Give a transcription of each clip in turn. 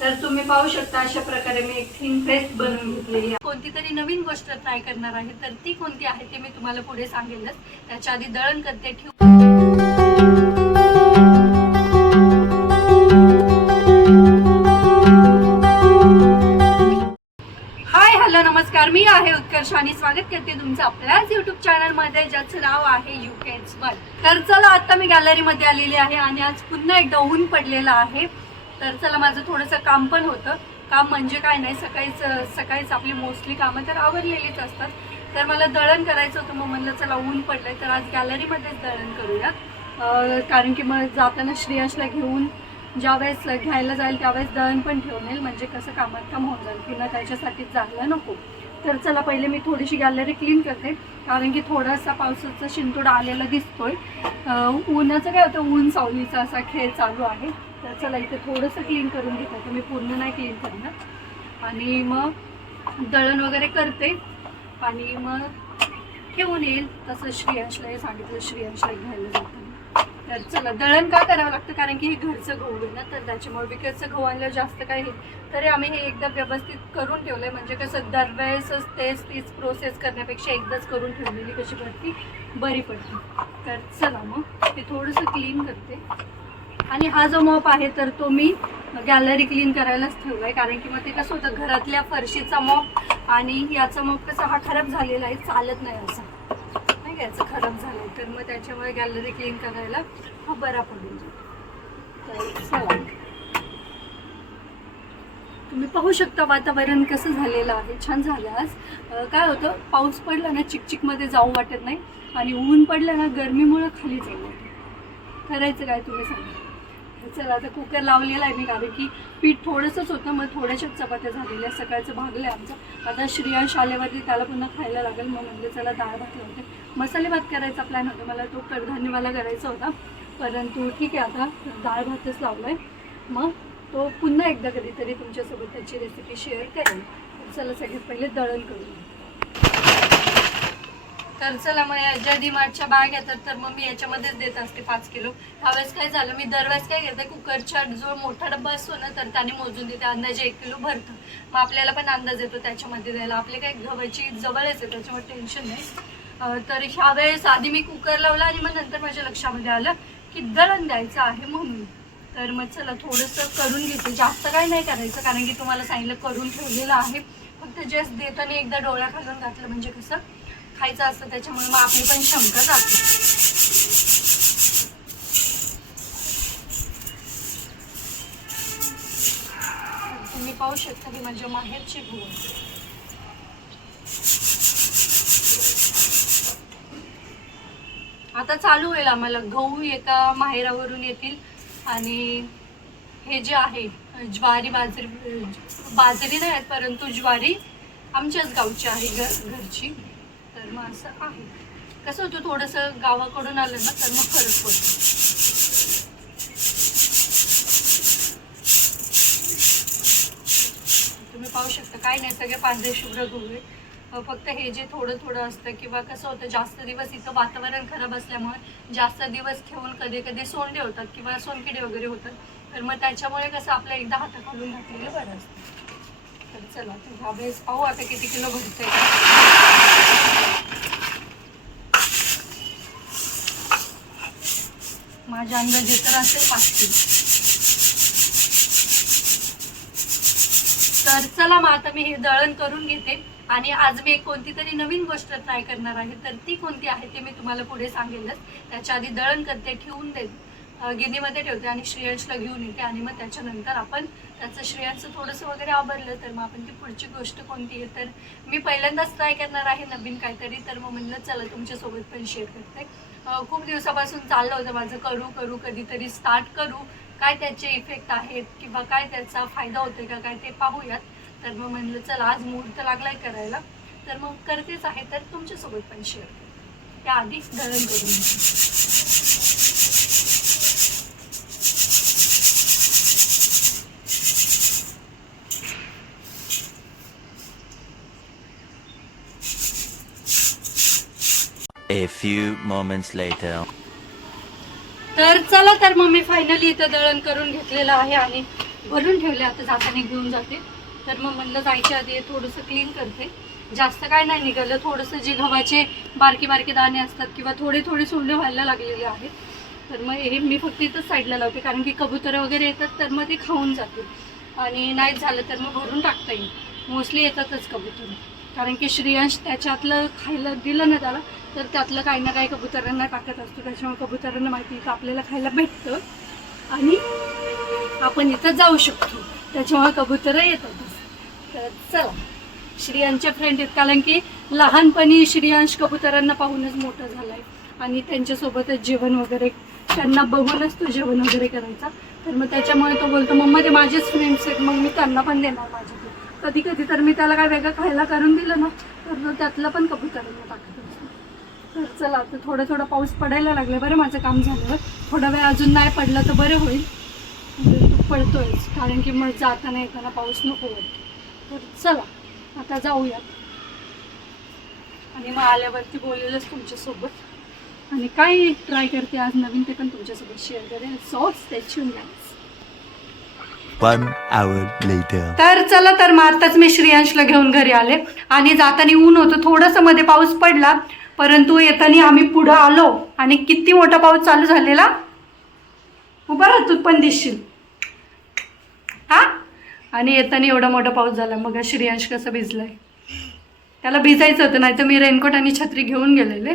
तर तुम्ही पाहू शकता अशा प्रकारे मी एक थीम फेस्ट बनवून घेतलेली आहे. कोणती तरी नवीन गोष्ट ट्राय करणार आहे तर ती कोणती आहे ते मी तुम्हाला पुढे सांगेलच. त्याच्या आधी दळण करते ठेवून आहे उत्कर्ष आणि स्वागत करते तुमचं आपल्याच युट्यूब चॅनलमध्ये ज्याचं नाव आहे यू कॅन्स वन तर चला आता मी गॅलरीमध्ये आलेली आहे आणि आज पुन्हा एकदा ऊन पडलेलं आहे. तर चला माझं थोडंसं काम पण होतं. काम म्हणजे काय नाही सकाळीच सकाळीच आपली मोस्टली कामं तर आवरलेलीच असतात. तर मला दळण करायचं होतं मग म्हणलं चला ऊन पडलंय तर आज गॅलरीमध्येच दळण करूया. कारण की मग जाताना श्रेयसला घेऊन ज्या वेळेस घ्यायला जाईल त्यावेळेस दळण पण ठेवून येईल. म्हणजे कसं कामात काम होऊन जाईल किंवा त्याच्यासाठी जायला नको. तर चला पहिले मी थोडीशी गॅलरी क्लीन करते. कारण की थोडासा पावसाचा शिंतोडा आलेला दिसतोय. उन्हाचं काय होतं? ऊन सावलीचा असा खेळ चालू आहे. तर चला इथे थोडंसं क्लीन करून घेते. तर मी पूर्ण नाही क्लीन करणार. आणि मग दळण वगैरे करते. आणि मग ठेवून येईल. तसं श्रेयांशला हे सांगितलं. श्रेयांशला घ्यायला जातं. तर चला दळण का करावं लागतं? कारण की हे घरचं गहू आहे ना तर त्याच्यामुळे विकतचं गहू आणलं जास्त काही तरी आम्ही हे एकदा व्यवस्थित करून ठेवलंय. म्हणजे कसं दरवेळेसच तेच तीच प्रोसेस करण्यापेक्षा एकदाच करून ठेवलेली कशी पडती बरी पडते. तर चला मग ते थोडंसं क्लीन करते. आणि हा जो मॉप आहे तर तो मी गॅलरी क्लीन करायलाच ठेवलाय. कारण की मग ते कसं होतं घरातल्या फरशीचा मॉप आणि याचा मॉप कसा हा खराब झालेला आहे चालत नाही असा. नाही याचं खराब झालं तर मग त्याच्यामुळे गॅलरी क्लीन करायला हा बरा पडून जाईल. तर तुम्ही पाहू शकता वातावरण कसं झालेलं आहे. छान झालं आज. काय होतं? पाऊस पडला ना चिकचिकमध्ये जाऊ वाटत नाही. आणि ऊन पडलं ना गरमीमुळं खाली जाऊ वाटत. करायचं काय तुम्ही सांगा? चला आता कुकर लावलेला आहे मी कारण की पीठ थोडंसंच होतं मग थोड्याशाच चपात्या झालेल्या सकाळचं भागलं आहे आमचं. आता श्रेयांश आल्यावरती त्याला पुन्हा खायला लागेल मग म्हणजे चला डाळ भात लावते मसाले भात करायचा प्लॅन होता मला तो कडधान्यवाला करायचा होता. परंतु ठीक आहे आता डाळ भातच लावला आहे मग तो पुन्हा एकदा कधीतरी तुमच्यासोबत त्याची रेसिपी शेअर करेल. चला सगळ्यात पहिले दळण करूया. तर चला मग या ज्या डीमार्टच्या बॅग येतात तर मग मी याच्यामध्येच देत असते पाच किलो. ह्यावेळेस काय झालं मी दरवेळेस काय घेते कुकरच्या जो मोठा डब्बा असतो ना तर त्याने मोजून देते. अंदाजे एक किलो भरतं. मग आपल्याला पण अंदाज येतो त्याच्यामध्ये द्यायला. आपले काय गव्हाची जवळच आहे त्याच्यामुळे टेन्शन नाही. अं, तर ह्यावेळेस आधी मी कुकर लावला आणि मग नंतर माझ्या लक्षामध्ये आलं की दळण द्यायचं आहे म्हणून. तर मग चला थोडंसं करून घेते. जास्त काही नाही करायचं कारण की तुम्हाला सांगितलं करून ठेवलेलं आहे. फक्त जस्ट देताना एकदा डोळ्या खालून घातलं म्हणजे कसं खायचं असतं त्याच्यामुळे मग आपली पण क्षमता जाते. तुम्ही पाहू शकता की माझ्या माहेरची भूल आता चालू होईल आम्हाला. गहू एका माहेरावरून येतील आणि हे जे आहे ज्वारी बाजरी बाजरी नाही आहेत परंतु ज्वारी आमच्याच गावची आहे घर घरची. तर मग असं आहे कसं होतं थोडंसं गावाकडून आलं ना तर मग फरक पडतो. तुम्ही पाहू शकता काय नाही सगळे पांढरे शुभ्र गहू. आहे फक्त हे जे थोडं थोडं असतं किंवा कसं होतं जास्त दिवस इथं वातावरण खराब असल्यामुळे जास्त दिवस ठेवून कधी कधी सोंडे होतात किंवा सोनकिडे वगैरे होतात. तर मग त्याच्यामुळे कसं आपलं एकदा हाताखालून घातलेलं बरं असतं. तर चला तर ह्या वेळेस पाहू आता किती किलो भरतंय. माझ्या अंदाजे तर असेल पाच किलो तर चला मग आता मी हे दळण करून घेते. आणि आज मी एक कोणती तरी नवीन गोष्ट ट्राय करणार आहे. तर ती कोणती आहे ते मी तुम्हाला पुढे सांगेलच. त्याच्या आधी दळण करते ठेवून देते. गिनीमध्ये ठेवते आणि श्रेयांशला घेऊन येते आणि मग त्याच्यानंतर आपण त्याचं श्रेयांचं थोडंसं वगैरे आवरलं तर मग आपण ती पुढची गोष्ट कोणती आहे तर मी पहिल्यांदाच ट्राय करणार आहे नवीन काहीतरी. तर मग म्हणलं चला तुमच्यासोबत पण शेअर करते. खूप दिवसापासून चाललं होतं माझं करू करू कधीतरी स्टार्ट करू. काय त्याचे इफेक्ट आहेत किंवा काय त्याचा फायदा होतोय का काय ते पाहूयात. तर मग म्हणलं चला आज मुहूर्त लागलाय करायला. तर मग करतेच आहे तर तुमच्यासोबत पण शेअर करते. त्याआधी धरण करून. A few moments later. तर चला तर मग मी फायनली इथं दळण करून घेतलेलं आहे आणि भरून ठेवले. आता जाताने घेऊन जाते. तर मग म्हणलं जायच्या आधी थोडंसं क्लीन करते. जास्त काय नाही निघालं. थोडंसं जे गव्हाचे बारके बारके दाणे असतात किंवा थोडे थोडे सोंडे व्हायला लागलेले आहेत तर मग हे मी फक्त इथंच साईडला लावते. कारण की कबुतरं वगैरे येतात तर मग ते खाऊन जातील. आणि नाही झालं तर मग भरून टाकता येईल. मोस्टली येतातच कबुतर. कारण की श्रीयांश त्याच्यातलं खायला दिलं ना त्याला तर त्यातलं काही ना काही कबुतरांना टाकत असतो. त्याच्यामुळे कबुतरांना माहिती तर आपल्याला खायला भेटतं. आणि आपण इथं जाऊ शकतो. त्याच्यामुळे कबुतरं येतातच तर चला श्रियांच्या फ्रेंड आहेत. कारण की लहानपणी श्रियांश कबुतरांना पाहूनच मोठा झालाय. आणि त्यांच्यासोबतच जेवण वगैरे त्यांना बघूनच तो जेवण वगैरे करायचा. तर मग त्याच्यामुळे तो बोलतो मम्मा ते माझेच फ्रेंड्स आहेत. मग मी त्यांना पण देणार माझ्या कधी कधी तर मी त्याला काय वेगळं खायला करून दिलं ना तर त्यातलं पण कबुतरांना टाकत तर चला आता थोडं थोडं पाऊस पडायला लागलं बरं माझं काम झालं. थोडा वेळ अजून नाही पडला तर बरं होईल. म्हणजे तू पडतोयच कारण की मग जाताना येताना पाऊस नको वाटतो तर चला आता जाऊया. आणि मग आल्यावरती बोलेलच तुमच्यासोबत. आणि काय ट्राय करते आज नवीन ते पण तुमच्यासोबत शेअर करेन. सो स्टॅच्यून वन आवर लेटर तर चला तर मारताच मी श्रेयांशला घेऊन घरी आले. आणि जाताना ऊन होतं थोडंसं मध्ये पाऊस पडला. परंतु येताना आम्ही पुढं आलो आणि किती मोठा पाऊस चालू झालेला? उभा राहतो तू पण दिसशील. हा? आणि येताना एवढा मोठा पाऊस झाला. मग श्रेयांश कसं भिजलाय? त्याला भिजायचं होतं नाही तर मी रेनकोट आणि छत्री घेऊन गेलेले.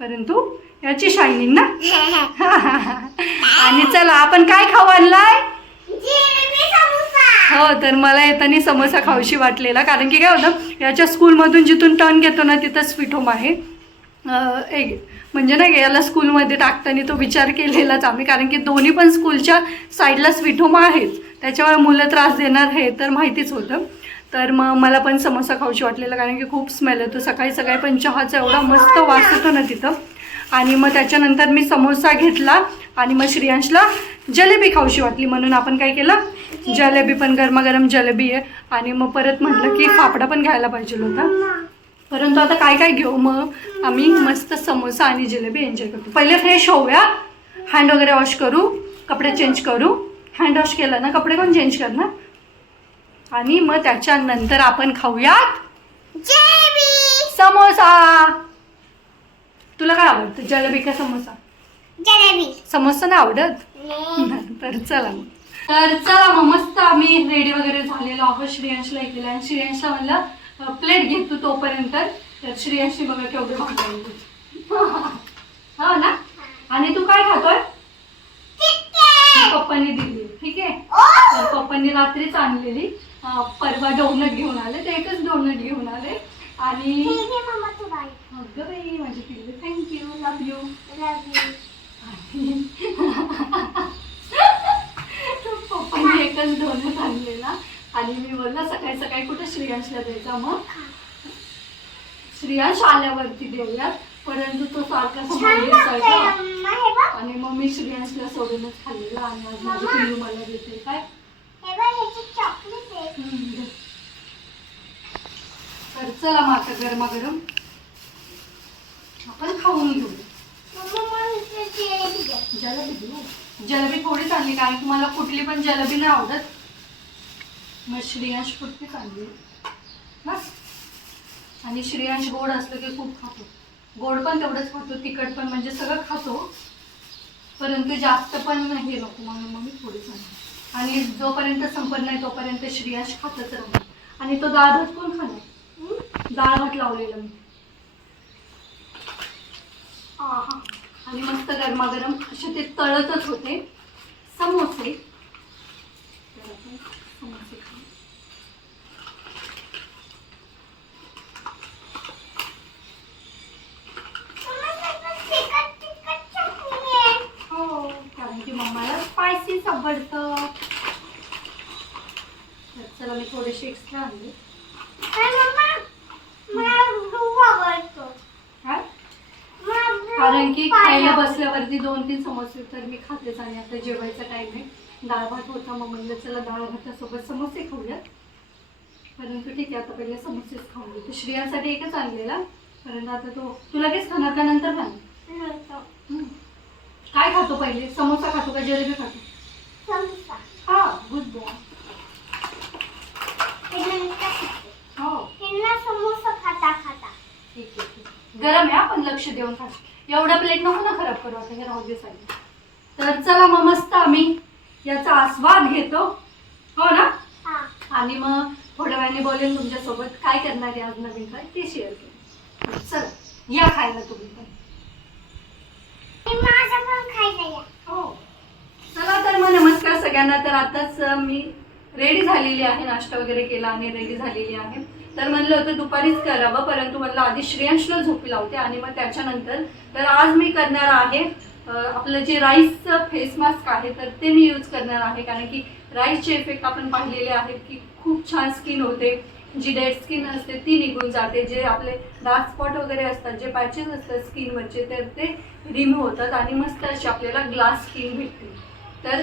परंतु याची शायनिंग ना? आणि चला आपण काय खाऊ आणलाय? हो तर मला येताना समोसा खाऊशी वाटलेला. कारण की काय होतं याच्या स्कूलमधून जिथून टर्न घेतो ना तिथं स्वीट होम आहे. एक म्हणजे नाही याला स्कूलमध्ये टाकताना तो विचार केलेलाच आम्ही. कारण की दोन्ही पण स्कूलच्या साईडला स्वीट होम आहेच त्याच्यामुळे मुलं त्रास देणार हे तर माहितीच होतं. तर मग मला पण समोसा खाऊशी वाटलेला कारण की खूप स्मेल येतो. सकाळी सकाळी पण चहाचा एवढा मस्त वास येतो ना तिथं. आणि मग त्याच्यानंतर मी समोसा घेतला आणि मग श्रियांशला जलेबी खाऊशी वाटली. म्हणून आपण काय केलं? जलेबी पण गरमागरम जलेबी आहे. आणि मग परत म्हटलं की फाफडा पण घ्यायला पाहिजे होता. परंतु आता काय काय घेऊ मग? आम्ही मस्त समोसा आणि जिलेबी एन्जॉय करतो. पहिले फ्रेश होऊया. हँड वगैरे वॉश करू. कपडे चेंज करू. हँड वॉश केलं ना? कपडे पण चेंज करणार. आणि मग त्याच्यानंतर आपण खाऊयात समोसा. तुला काय आवडतं? जलेबी का समोसा? जलेबी. समोसा नाही आवडत? तर चला मग. तर चला मग मस्त आम्ही रेडी वगैरे झालेलो आहोत श्रेयांशला ऐकलेलं आणि श्रेयांशला म्हणलं प्लेट घे तू तोपर्यंत. तर श्रेयांशी बघा केवढं भांडण हो ना? आणि तू काय खातोय? पप्पांनी दिली. ठीक आहे? तर पप्पांनी रात्रीच आणलेली. परवा डोनट घेऊन आले. ते एकच डोनट घेऊन आले. आणि अगं बाई माझी पिल्लू थँक्यू लव यू पप्पांनी एकच डोनट आणलेला. आणि मी बोलला सकाळी सकाळी कुठे श्रेयांशला द्यायचा मग? श्रेयांश आल्यावरती देऊया परंतु तो सारखा आणि मग मी श्रेयांशला सोडूनच खाल्लेला. आणि आज माझी पिल्लू मला देते. काय. तर चला मग आता गरमागरम. आपण खाऊन घेऊ. जलेबी थोडीच आणली कारण की मला कुठली पण जलेबी नाही आवडत. मग श्रेयांश कुठलीच आणली बस. आणि श्रेयांश गोड असलं की खूप खातो. गोड पण तेवढंच खातो तिखट पण म्हणजे सगळं खातो. परंतु जास्त पण हे नको म्हणून मग मी थोडीच आणली आणि जोपर्यंत संपत नाही तोपर्यंत श्रेयांश खातच राहणार आणि तो डाळ भात कोण खाणार? डाळ भात लावलेला मी. आहा. आणि मस्त गरमागरम असे ते तळतच होते. समोसे. समोसे हो की चला मी थोडेसे एक्स्ट्रा आणले. काय कारण की खायला बसल्यावरती दोन तीन समोसे तर मी खातेच आणि आता जेवायचा टाइम आहे. डाळ भात होता मग म्हणलं चला डाळ भातासोबत समोसे खाऊयात. परंतु ठीक आहे आता पहिले समोसेच खाऊन घेतो. श्रियासाठी एकच आणलेला. परंतु आता तो तू लगेच खाणार का नंतर खाणार. काय खातो पहिले? समोसा खातो का जिलेबी खातो? समोसा. हा गुड बॉय हे. खाते. समोसा खाता खाता. ठीक आहे. गरम आहे आपण लक्ष देऊन खा. एवढा प्लेट नको ना खराब करू आता हे राहू दे तर चला मग मस्त आम्ही याचा आस्वाद घेतो. हो ना? हा. आणि मग थोड्या वेळाने बोलेन तुमच्यासोबत काय करणार आहे आज नवीन काय ते शेअर करेन. चला या खायला तुम्ही पण. हे. चला तर मग नमस्कार सगळ्यांना. तर आताच मी रेडी झालेली आहे. नाश्ता वगैरे केला आणि रेडी झालेली आहे. तर म्हणलं होतं दुपारीच करावं परंतु म्हणलं आधी श्रेयांशला झोपी लावते आणि मग त्याच्यानंतर. तर आज मी करणार आहे आपलं जे राईसचं फेस मास्क आहे तर ते मी यूज करणार आहे. कारण की राईसचे इफेक्ट आपण पाहिलेले आहेत की खूप छान स्किन होते. जी डेड स्किन असते ती निघून जाते. जे आपले डार्क स्पॉट वगैरे असतात जे पॅचेस असतात स्किनवरचे तर ते रिमूव्ह होतात आणि मस्त अशी आपल्याला ग्लास स्किन भेटते. तर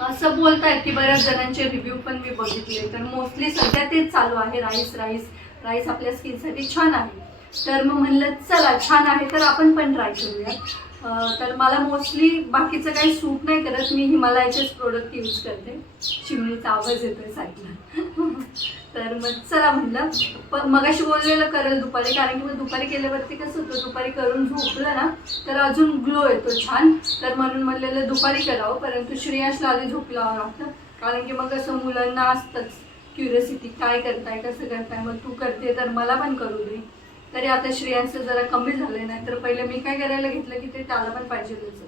असं बोलतायत की बऱ्याच जणांचे रिव्ह्यू पण मी बघितले. तर मोस्टली सध्या तेच चालू आहे राईस राईस राईस आपल्या स्किनसाठी छान आहे. तर मग म्हणलं चला छान आहे तर आपण पण ट्राय करूया. तर मला मोस्टली बाकीचं काही सूट नाही करत. मी हिमालयाचेच प्रोडक्ट यूज करते. चिमणीचा आवाज येतोय साईडला. तर मग चला म्हणलं. पण मगाशी बोललेलं करेल दुपारी कारण की मग दुपारी केल्यावरती कसं होतं दुपारी करून झोपलं ना तर अजून ग्लो येतो छान. तर म्हणून म्हणलेलं दुपारी करावं परंतु श्रेयासला आधी झोप लावावं लागतं. कारण की मग कसं मुलांना असतंच क्युरियोसिटी काय करताय कसं करताय मग तू करते तर मला पण करू दे. तरी आता श्रेयांचं जरा कमी झालंय नाही तर पहिले मी काय करायला घेतलं की ते त्याला पण पाहिजेलच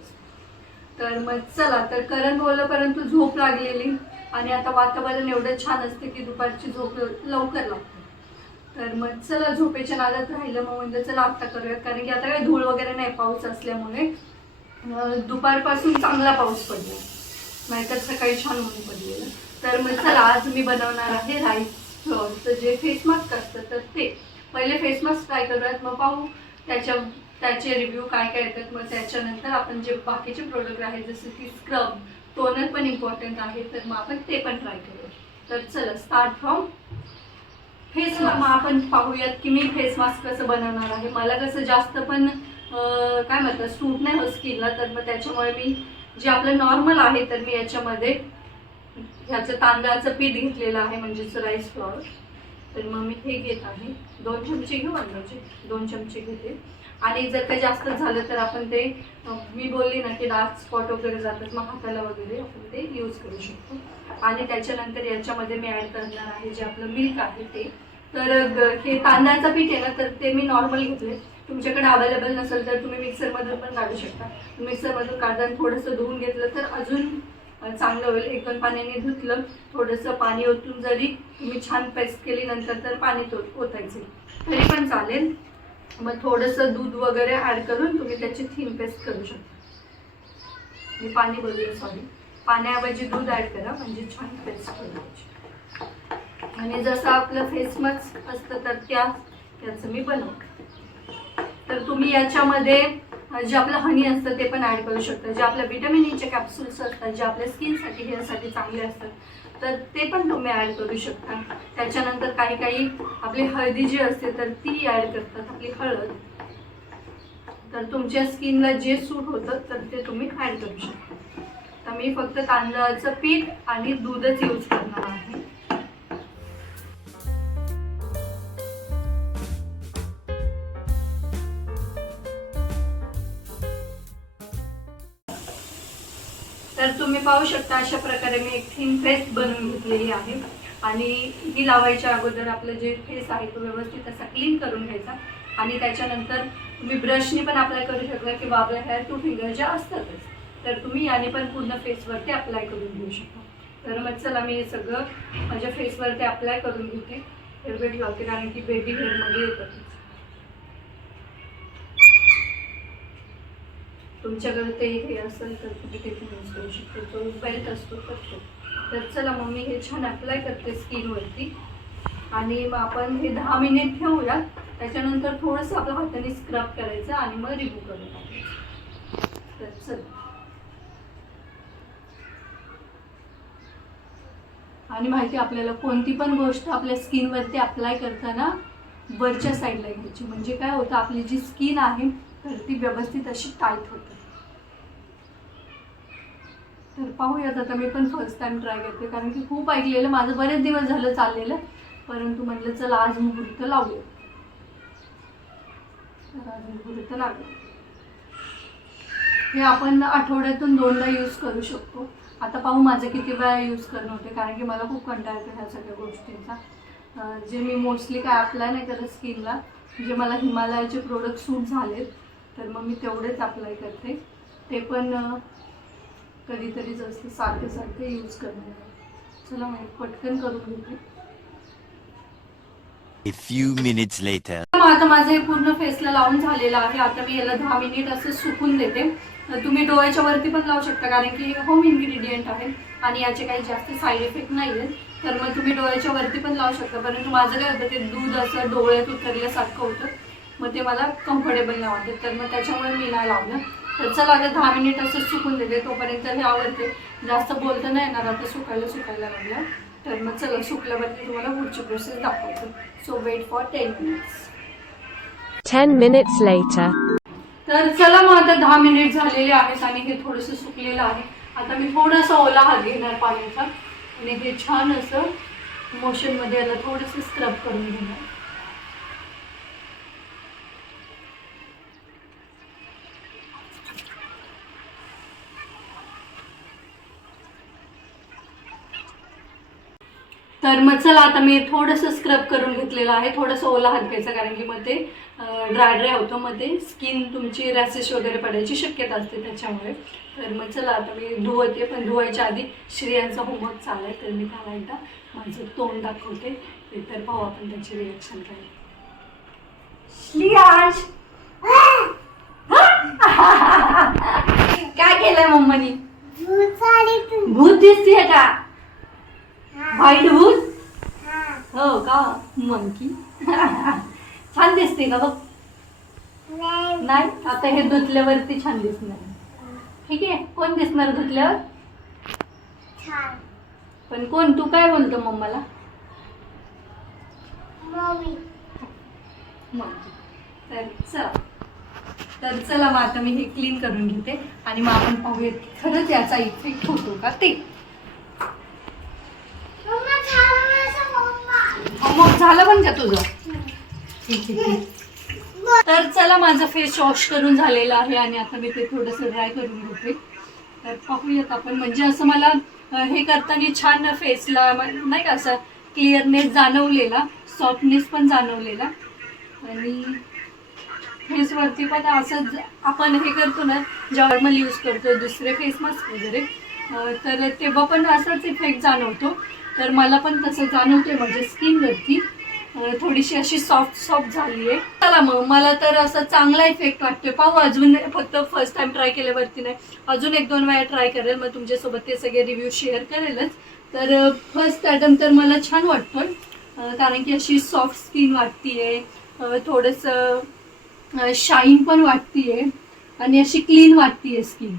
तर मग चला तर करण बोललं परंतु झोप लागलेली आणि आता वातावरण एवढं छान असते की दुपारची झोप लवकर लागते. तर मग चला झोपेच्या नादात राहिलं मग म्हणलं चला आत्ता करूयात कारण की आता काही धूळ वगैरे नाही पाऊस असल्यामुळे. दुपारपासून चांगला पाऊस पडला. नाहीतर सकाळी छान म्हणून पडलेलं. तर मग चला आज मी बनवणार आहे राईस फ्लॉरचं जे फेस मास्क असतं तर ते. पहिले फेस मास्क ट्राय करूयात मग पाहू त्याच्या त्याचे रिव्ह्यू काय काय येतात. मग त्याच्यानंतर आपण जे बाकीचे प्रोडक्ट आहेत जसं की स्क्रब टोनर पण इम्पॉर्टंट आहे. तर मग आपण ते पण ट्राय करूया तर चला स्टार्ट फ्रॉम फेस मग आपण पाहूयात की मी फेस मास्क कसं बनवणार आहे. मला कसं जास्त पण काय म्हणतात सूट नाही हो स्किनला तर मग त्याच्यामुळे मी जे आपलं नॉर्मल आहे तर मी याच्यामध्ये ह्याचं तांदळाचं पीठ घेतलेलं आहे म्हणजेच राईस फ्लॉवर तर मग मी हे घेत आहे. दोन चमचे घेऊ अंदाजे दोन चमचे घेते. आणि जर काही जास्त झालं तर आपण ते मी बोलले ना की डार्क स्पॉट वगैरे जातात मग हाताला वगैरे आपण ते यूज करू शकतो. आणि त्याच्यानंतर याच्यामध्ये मी ॲड करणार आहे जे आपलं मिल्क आहे ते. तर हे तांदळाचं पीठ आहे ना तर ते मी नॉर्मल घेतले तुमच्याकडे अवेलेबल नसेल तर तुम्ही मिक्सरमधून पण काढू शकता. मिक्सरमधून काढताना थोडंसं धुवून घेतलं तर अजून चांगलं होईल. एक दोन पाण्याने धुतलं. थोडंसं पाणी ओतून जरी तुम्ही छान पेस्ट केली नंतर तर पाणी तो ओतायचे. तरी पण चालेल. मग थोडंसं दूध वगैरे ॲड करून तुम्ही त्याची थीम पेस्ट करू शकता. मी पाणी बोलले सॉरी पाण्याऐवजी दूध ॲड करा म्हणजे छान पेस्ट करायची आणि जसं आपलं फेस मास्क असतं तर त्या त्याचं मी बनवते. तर तुम्ही याच्यामध्ये जे आपलं हनी असतं ते पण ॲड करू शकता. जे आपल्या विटॅमिन ईचे कॅप्सूल्स असतात जे आपल्या स्किनसाठी हेअरसाठी चांगले असतात तर ते पण तुम्ही ॲड करू शकता. त्याच्यानंतर काही काही आपली हळदी जी असते तर ती ॲड करतात. आपली हळद. तर तुमच्या स्किनला जे सूट होतं तर ते तुम्ही ॲड करू शकता. तर मी फक्त तांदळाचं पीठ आणि दूधच यूज करणार आहे. पाहू शकता अशा प्रकारे मी एक थीन फेस बनवून घेतलेली आहे. आणि ही लावायच्या अगोदर आपलं जे फेस आहे तो व्यवस्थित असा क्लीन करून घ्यायचा. आणि त्याच्यानंतर तुम्ही ब्रशने पण अप्लाय करू शकता किंवा आपल्या हेअर टू फिंगर ज्या असतातच तर तुम्ही याने पण पूर्ण फेसवरती अप्लाय करून घेऊ शकता. तर मग चला मी हे सगळं माझ्या फेसवरती अप्लाय करून घेते. हेअरबेट लावते कारण की बेबी हेअरमध्ये येतात तुमच्याकडे ते हे असेल तर तुम्ही ते यूज करू शकतो. जो बेल्ट असतो तर तो. तर चला मग मी हे छान अप्लाय करते स्किनवरती आणि मग आपण हे दहा मिनिट ठेवूया. त्याच्यानंतर थोडंसं आपल्या हाताने स्क्रब करायचं आणि मग रिमूव्ह करू. तर चला. आणि माहिती आपल्याला कोणती पण गोष्ट आपल्या स्किनवरती अप्लाय करताना वरच्या साईडला घ्यायची. म्हणजे काय होतं आपली जी स्किन आहे तर ती व्यवस्थित अशी टाईट होते. तर पाहूयात आता मी पण फर्स्ट टाईम ट्राय करते कारण की खूप ऐकलेलं माझं बरेच दिवस झालं चाललेलं परंतु म्हटलं चला आज मुहूर्त लावूया. तर आज मुहूर्त लागलं. हे आपण आठवड्यातून दोनदा यूज करू शकतो. आता पाहू माझं किती वेळा यूज करणं होते कारण की मला खूप कंटाळ येतो ह्या सगळ्या गोष्टींचा. जे मी मोस्टली काय अप्लाय नाही करत स्किनला जे म्हणजे मला हिमालयाचे प्रोडक्ट सूट झालेत. तर मग मी तेवढेच अप्लाय करते. ते पण अं, कधीतरीच असते सारखे सारखे यूज करणं चला मग एक पटकन करून घेते. A few minutes later. मग आता माझं हे पूर्ण फेसला लावून झालेलं आहे. आता मी याला दहा मिनिट असं सुकून देते. तर तुम्ही डोळ्याच्या वरती पण लावू शकता कारण की होम इन्ग्रेडियंट आहे आणि याचे काही जास्त साईड इफेक्ट नाही आहेत तर मग तुम्ही डोळ्याच्या वरती पण लावू शकता. परंतु माझं काय होतं ते दूध असं डोळ्यात उतरल्यासारखं होतं. मग ते मला कम्फर्टेबल नाही वाटत. तर मग त्याच्यामुळे मी नाही लावलं. तर चला आता दहा मिनिट असं सुकून देते तोपर्यंत हे आवडते. जास्त बोलता नाही येणार. आता सुकायला सुकायला लागलं. तर मग चला सुकल्यावरती तुम्हाला पुढची प्रोसेस दाखवतो. So wait for ten minutes 10 minutes later. तर चला मग आता दहा मिनिट झालेले आहेत आणि हे थोडंसं सुकलेलं आहे. आता मी थोडासा ओला हात घेणार पाण्याचा. आणि हे छान असं मोशनमध्ये याला थोडंसं स्क्रब करून घेणार. तर मग चला आता मी थोडंसं स्क्रब करून घेतलेलं आहे. थोडंसं ओला हात घ्यायचा कारण की मग ते ड्राय ड्राय होतं मग ते स्किन तुमची रॅसेस वगैरे पडायची शक्यता असते त्याच्यामुळे. तर मग चला आता मी धुवते पण धुवायच्या आधी श्रियांचा होमवर्क चालू आहे तर मी त्याला एकदा माझं तोंड दाखवते. तर पाहू आपण त्याची रिएक्शन काय श्रियांश! काय केलंय मम्मानी? भूत दिसते का? व्हाईट हा. हो का? मंकी छान दिसते का बघ? नाही. आता हे धुतल्यावरती छान दिसणार. ठीक आहे. कोण दिसणार धुतल्यावर? पण कोण? तू काय बोलतो मम्माला तर चला. तर चला मग आता मी हे क्लीन करून घेते. आणि मग आपण पाहूयात खरंच याचा इफेक्ट होतो का ते मम्मा छान असं मम्मा मग झालं पण का तुझं? ठीक आहे तर चला माझं फेस वॉश करून झालेलं आहे आणि आता मी ते थोडंसं ड्राय करून घेते. तर पाहूयात आपण. म्हणजे असं मला हे करताना छान फेसला नाही का असं क्लिअरनेस जाणवलेला सॉफ्टनेस पण जाणवलेला. आणि फेसवरती पण असं आपण हे करतो ना नॉर्मल यूज करतो दुसरे फेस मास्क वगैरे तर तेव्हा पण असाच इफेक्ट जाणवतो. तर मला पण तसं जाणवते म्हणजे स्किनवरती थोडीशी अशी सॉफ्ट सॉफ्ट झाली आहे चला मग मला तर असा चांगला इफेक्ट वाटतोय. पाहू अजून फक्त फर्स्ट टाइम ट्राय केल्यावरती नाही. अजून एक दोन वेळा ट्राय करेल. मग तुमच्यासोबत ते सगळे रिव्ह्यू शेअर करेलच. तर फर्स्ट आयटम तर मला छान वाटतोय. कारण की अशी सॉफ्ट स्किन वाटतीये. अं, थोडंसं शाईन पण वाटतीये. आणि अशी क्लीन वाटतीये स्किन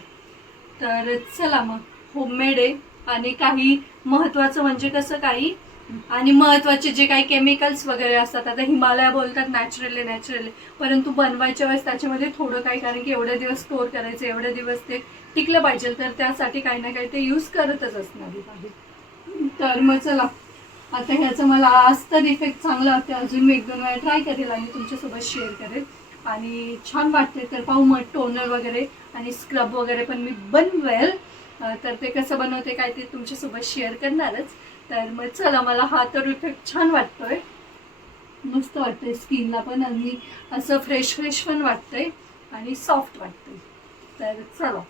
तर चला मग. होममेड आहे. आणि काही महत्त्वाचं म्हणजे कसं काही? आणि महत्त्वाचे जे काही केमिकल्स वगैरे असतात आता हिमालया बोलतात नॅचरल आहे नॅचरल आहे परंतु बनवायच्या वेळेस त्याच्यामध्ये थोडं काही कारण की एवढे दिवस स्टोअर करायचं एवढे दिवस ते टिकलं पाहिजे. तर त्यासाठी काही ना काही ते यूज करतच असणार. तर मग चला. आता ह्याचं मला आज तर इफेक्ट चांगला वाटते अजून मी एक दोन वेळा ट्राय करेल आणि तुमच्यासोबत शेअर करेल. आणि छान वाटते तर पाहू मग टोनर वगैरे आणि स्क्रब वगैरे पण मी बनवेल. तर ते कसं बनवते काय ते तुमच्यासोबत शेअर करणारच. तर मग चला मला हा तर इफेक्ट छान वाटतोय. मस्त वाटतंय स्किनला पण आणि असं फ्रेश फ्रेश पण वाटतंय आणि सॉफ्ट वाटतंय. तर चला.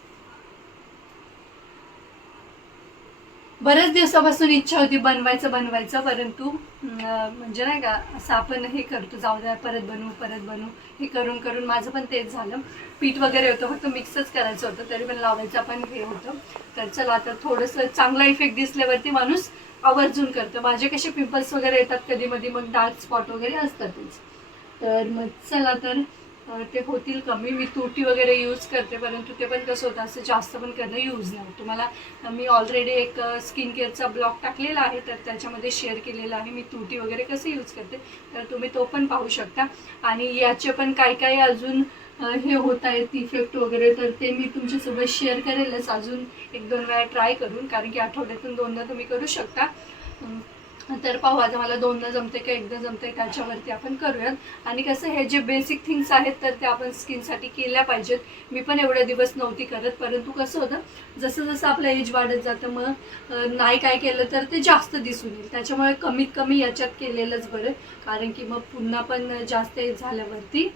बऱ्याच दिवसापासून इच्छा होती बनवायचं बनवायचं परंतु म्हणजे नाही का असं आपण हे करतो जाऊ द्या परत बनवू परत बनवू हे करून करून माझं पण तेच झालं. पीठ वगैरे होतं फक्त मिक्सच करायचं होतं तरी पण लावायचं पण हे होतं. तर चला आता थोडंसं चांगला इफेक्ट दिसल्यावरती माणूस आवर्जून करतो. माझे कसे पिंपल्स वगैरे येतात कधी मधी मग डार्क स्पॉट वगैरे असतातच. तर मग चला तर ते होतील कमी. मी तुटी वगैरे यूज करते परंतु ते पण कसं होतं असं जास्त पण करणं यूज नाही तुम्हाला मी ऑलरेडी एक स्किन केअरचा ब्लॉग टाकलेला आहे तर त्याच्यामध्ये शेअर केलेला आहे. मी तुटी वगैरे कसं यूज करते तर तुम्ही तो पण पाहू शकता. आणि याचे पण काय काय अजून हे होत आहेत इफेक्ट वगैरे तर ते मी तुमच्यासोबत शेअर करेलच. अजून एक दोन वेळा ट्राय करून कारण की आठवड्यातून दोनदा तुम्ही करू शकता. तर पाहू आता मला दोनदा जमते का एकदा जमते त्याच्यावरती आपण करूयात. आणि कसं हे जे बेसिक थिंग्स आहेत तर ते आपण स्किनसाठी केल्या पाहिजेत. मी पण एवढे दिवस नव्हती करत परंतु कसं होतं जसं जसं आपलं एज वाढत जातं मग नाही काय केलं तर ते जास्त दिसून येईल. त्याच्यामुळे कमीत कमी याच्यात केलेलंच बरं. कारण की मग पुन्हा पण जास्त एज झाल्यावरती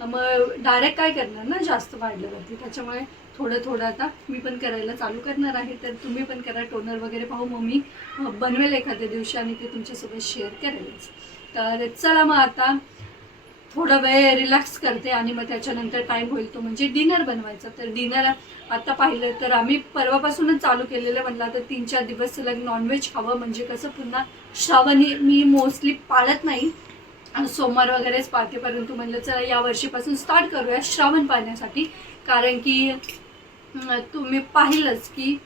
मग डायरेक्ट काय करणार ना जास्त वाढल्यावरती. त्याच्यामुळे थोडं थोडं आता मी पण करायला चालू करणार आहे. तर तुम्ही पण करा टोनर वगैरे पाहू. मग मी बनवेल एखाद्या दिवशी आणि ते तुमच्यासोबत शेअर करेलच तर चला मग आता थोडा वेळ रिलॅक्स करते आणि मग त्याच्यानंतर टाईम होईल तो म्हणजे डिनर बनवायचा. तर डिनर आता पाहिलं तर आम्ही परवापासूनच चालू केलेलं म्हणलं तर तीन चार दिवस सलग नॉनव्हेज खावं. म्हणजे कसं पुन्हा श्रावण मी मोस्टली पाळत नाही. सोमवार वगैरेच पाळते. परंतु म्हणलं चला या वर्षीपासून स्टार्ट करूया श्रावण पाळण्यासाठी. कारण की तुम्ही पाहिलंच की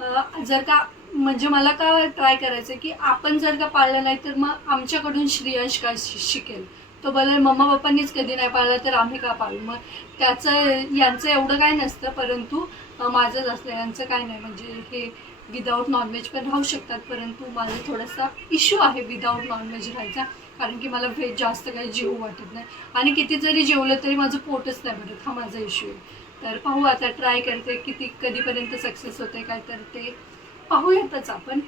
जर का म्हणजे मला का ट्राय करायचं की आपण जर का पाळलं नाही तर मग आमच्याकडून श्रेयांश काय शिकेल? तो बोला मम्मा पप्पांनीच कधी नाही पाळलं तर आम्ही का पाळू? मग त्याचं यांचं एवढं काय नसतं परंतु माझंच असतं यांचं काय नाही म्हणजे हे विदाऊट नॉनव्हेज पण राहू शकतात परंतु माझा थोडासा इश्यू आहे विदाऊट नॉनव्हेज राहायचा कारण की मला व्हेज जास्त काही जेवू वाटत नाही. आणि किती जरी जेवलं तरी माझं पोटच नाही भरत हा माझा इश्यू आहे. तर पाहू आता ट्राय करते किती कधीपर्यंत सक्सेस होते काय तर ते पाहूयातच आपण.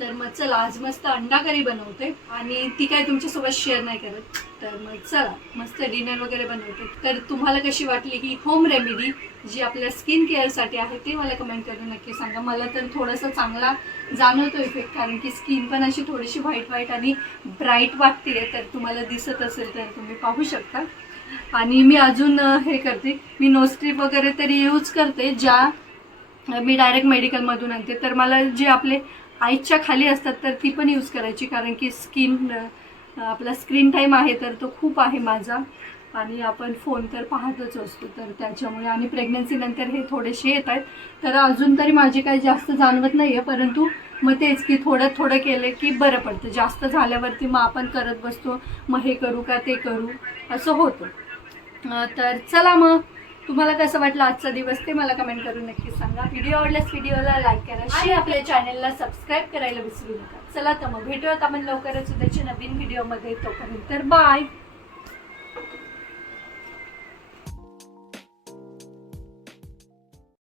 तर मग चला आज मस्त अंडा करी बनवते आणि ती काय तुमच्यासोबत शेअर नाही करत. तर मग चला मस्त डिनर वगैरे बनवते. तर तुम्हाला कशी वाटली ही होम रेमेडी जी आपल्या स्किन केअरसाठी आहे ते मला कमेंट करून नक्की सांगा. मला तर थोडासा चांगला जाणवतो इफेक्ट कारण की स्किन पण अशी थोडीशी व्हाईट व्हाईट आणि ब्राईट वाटते तर तुम्हाला दिसत असेल तर तुम्ही पाहू शकता. आणि मी अजून हे करते. मी नोस्ट्रीप वगैरे तरी यूज करते ज्या मी डायरेक्ट मेडिकलमधून आणते. तर मला जे आपले आईच्या खाली असतात तर ती पण यूज करायची. कारण की स्किन आपला स्क्रीन टाईम आहे तर तो खूप आहे माझा. आणि आपण फोन तर पाहतच असतो. तर त्याच्यामुळे आणि प्रेग्नन्सीनंतर हे थोडेसे येत आहेत. तर अजून तरी माझी काही जास्त जाणवत नाही आहे परंतु मग तेच की थोडं थोडं केलं की बरं पडतं. जास्त झाल्यावरती मग आपण करत बसतो. मग हे करू का ते करू. असं होतं. तर चला मग. तुम्हाला कसं वाटलं आजचा दिवस ते मला कमेंट करून नक्की सांगा. व्हिडिओ आवडल्यास व्हिडिओला लाईक करा. आणि आपल्या चॅनलला सबस्क्राईब करायला विसरू नका. चला तर मग भेटूयात आपण लवकरच उद्याच्या नवीन व्हिडिओमध्ये तोपर्यंत तर बाय